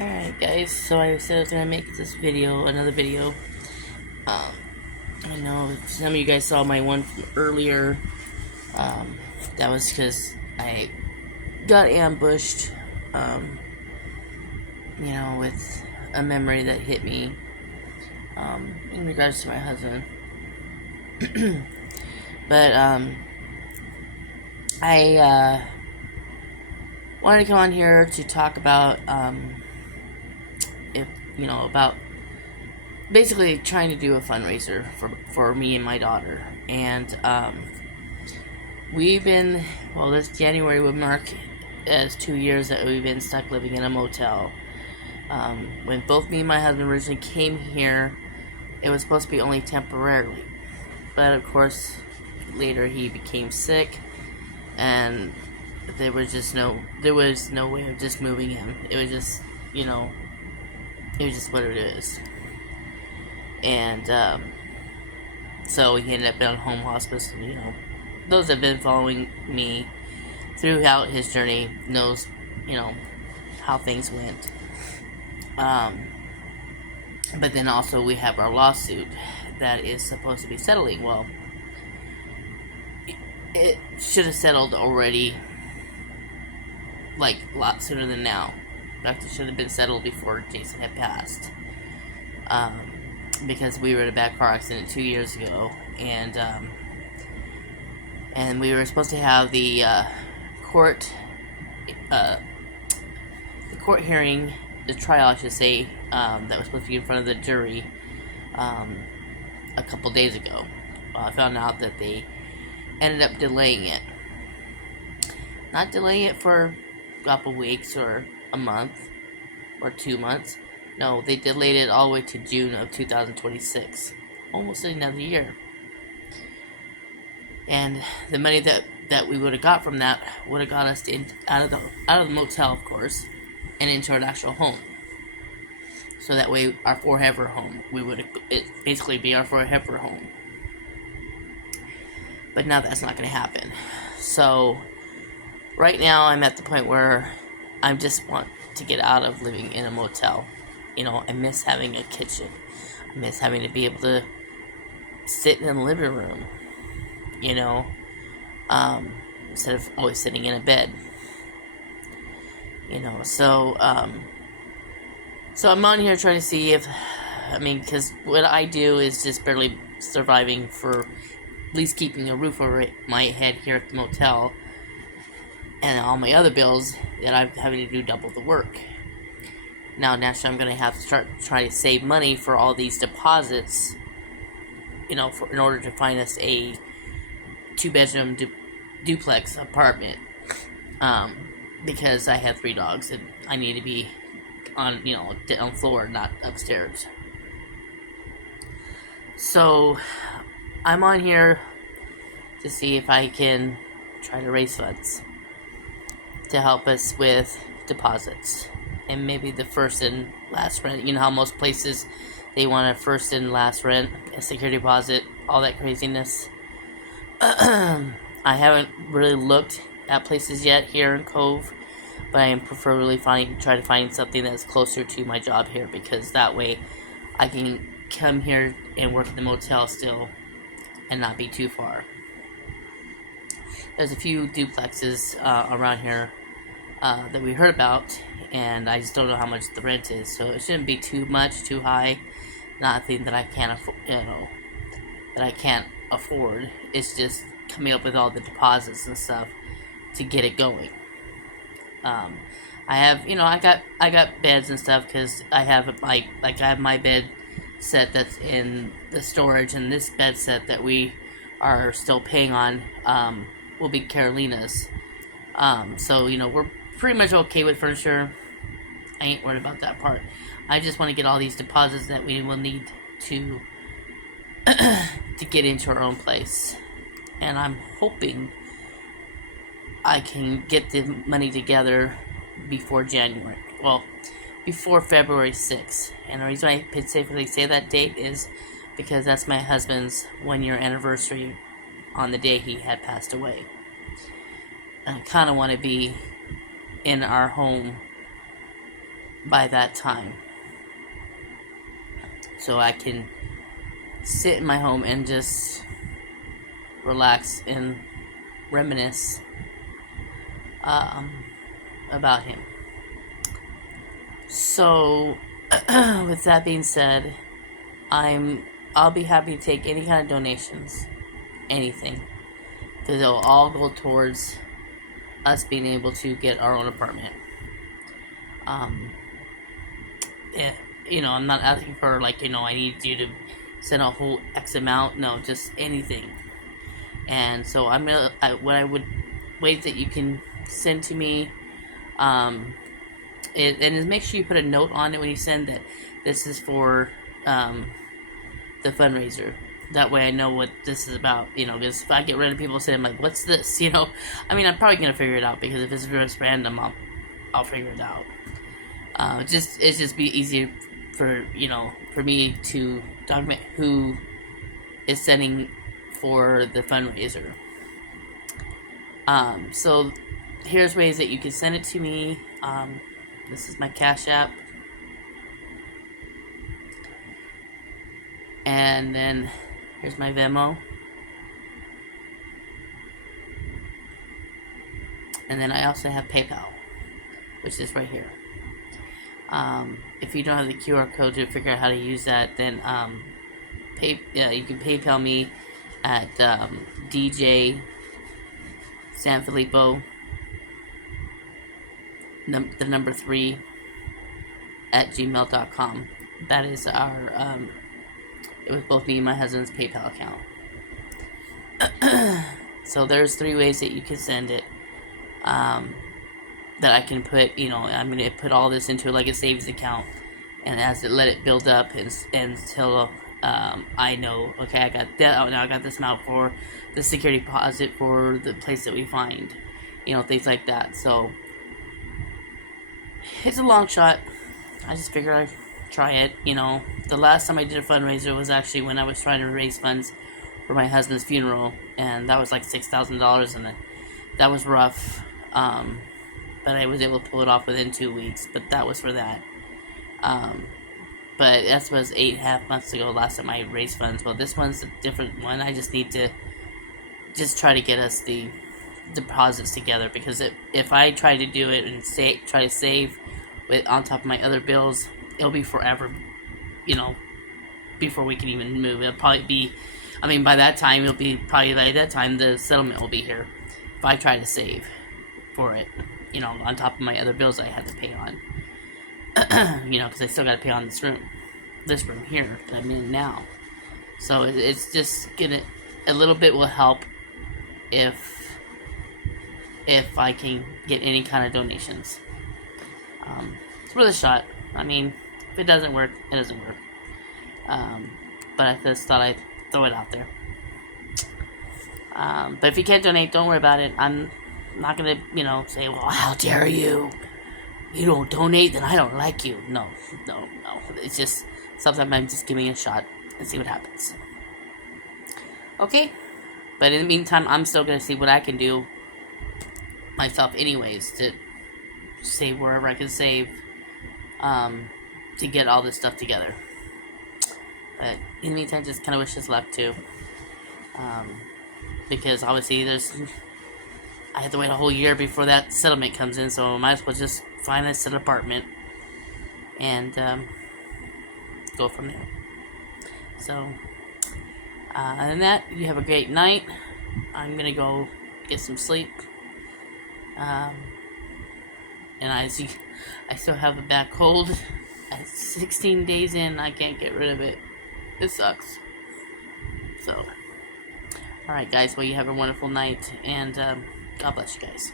Alright guys, so I said I was gonna make this video, another video. Um, I know some of you guys saw my one from earlier. That was because I got ambushed, with a memory that hit me, in regards to my husband. But, I, wanted to come on here to talk about, about basically trying to do a fundraiser for me and my daughter. And this January would mark as 2 years that we've been stuck living in a motel. When both me and my husband originally came here, it was supposed to be only temporarily, but of course later he became sick, and there was no way of just moving him. It was just what it is. And so he ended up on home hospice. Those that have been following me throughout his journey knows how things went. But then also we have our lawsuit that is supposed to be settling. Well, it should have settled already, like a lot sooner than now. In fact, it should have been settled before Jason had passed. Because we were in a bad car accident 2 years ago, and we were supposed to have the court hearing, the trial, I should say, that was supposed to be in front of the jury a couple days ago. I found out that they ended up delaying it. Not delaying it for a couple weeks or a month or 2 months. No, they delayed it all the way to June of 2026. Almost another year. And the money that we would have got from that would have got us out of the motel, of course, and into our actual home. So that way, our forever home, it basically be our forever home. But now that's not going to happen. So right now, I'm at the point where I just want to get out of living in a motel. I miss having a kitchen. I miss having to be able to sit in the living room, instead of always sitting in a bed. So I'm on here trying to see because what I do is just barely surviving for at least keeping a roof over my head here at the motel, and all my other bills that I'm having to do double the work. Now, naturally, I'm going to have to try to save money for all these deposits, in order to find us a 2-bedroom duplex apartment. Because I have 3 dogs and I need to be on the floor, not upstairs. So, I'm on here to see if I can try to raise funds to help us with deposits. And maybe the first and last rent. You know how most places, they want a first and last rent, a security deposit, all that craziness. I haven't really looked at places yet here in Cove, but I am preferably try to find something that's closer to my job here, because that way I can come here and work at the motel still and not be too far. There's a few duplexes around here that we heard about, and I just don't know how much the rent is, so it shouldn't be too high. Nothing that I can't afford. It's just coming up with all the deposits and stuff to get it going. I have, I got beds and stuff, because I have my bed set that's in the storage, and this bed set that we are still paying on will be Carolina's. So we're pretty much okay with furniture. I ain't worried about that part. I just want to get all these deposits that we will need to to get into our own place. And I'm hoping I can get the money together before January. Well, before February 6th. And the reason I could safely say that date is because that's my husband's 1-year anniversary on the day he had passed away. And I kind of want to be in our home by that time, so I can sit in my home and just relax and reminisce about him. So, with that being said, I'll be happy to take any kind of donations, anything, because it'll all go towards us being able to get our own apartment. Yeah, I'm not asking for like I need you to send a whole X amount. No, just anything. And so what I would ways that you can send to me, and is make sure you put a note on it when you send that this is for the fundraiser. That way I know what this is about, because if I get rid of people saying, like, what's this, I mean, I'm probably going to figure it out, because if it's just random, I'll figure it out. It's just be easier for me to document who is sending for the fundraiser. So here's ways that you can send it to me. This is my Cash App. And then here's my Venmo. And then I also have PayPal, which is right here. If you don't have the QR code to figure out how to use that, then you can PayPal me at DJ Sanfilippo, the number 3 at gmail.com. That is our it was both me and my husband's PayPal account. So there's 3 ways that you can send it. That I can put, I'm going to put all this into like a savings account, and let it build up until I know, okay, I got that. Oh, now I got this amount for the security deposit for the place that we find, things like that. So it's a long shot. I just figured I'd try it. The last time I did a fundraiser was actually when I was trying to raise funds for my husband's funeral, and that was like $6,000, and that was rough. But I was able to pull it off within 2 weeks. But that was for that. But that was 8.5 months ago, last time I raised funds. Well, this one's a different one. I just need to try to get us the deposits together, because if I try to do it and try to save with on top of my other bills, it'll be forever. Before we can even move, it'll probably be. I mean, by that time, by that time the settlement will be here. If I try to save for it, on top of my other bills I have to pay on, because I still got to pay on this room here that I'm in now. So it's just a little bit will help if I can get any kind of donations. It's worth a shot. I mean, if it doesn't work, it doesn't work. But I just thought I'd throw it out there. But if you can't donate, don't worry about it. I'm not gonna, say, well, how dare you? You don't donate, then I don't like you. No. It's just sometimes I'm just giving it a shot and see what happens. Okay? But in the meantime, I'm still gonna see what I can do myself anyways to save wherever I can save to get all this stuff together. But in the meantime, just kind of wish us luck too. Because obviously I have to wait a whole year before that settlement comes in, so I might as well just find us an apartment and go from there. So, other than that, you have a great night. I'm gonna go get some sleep. And I still have a bad cold. At 16 days in, I can't get rid of it. It sucks. So, alright guys, well, you have a wonderful night, and God bless you guys.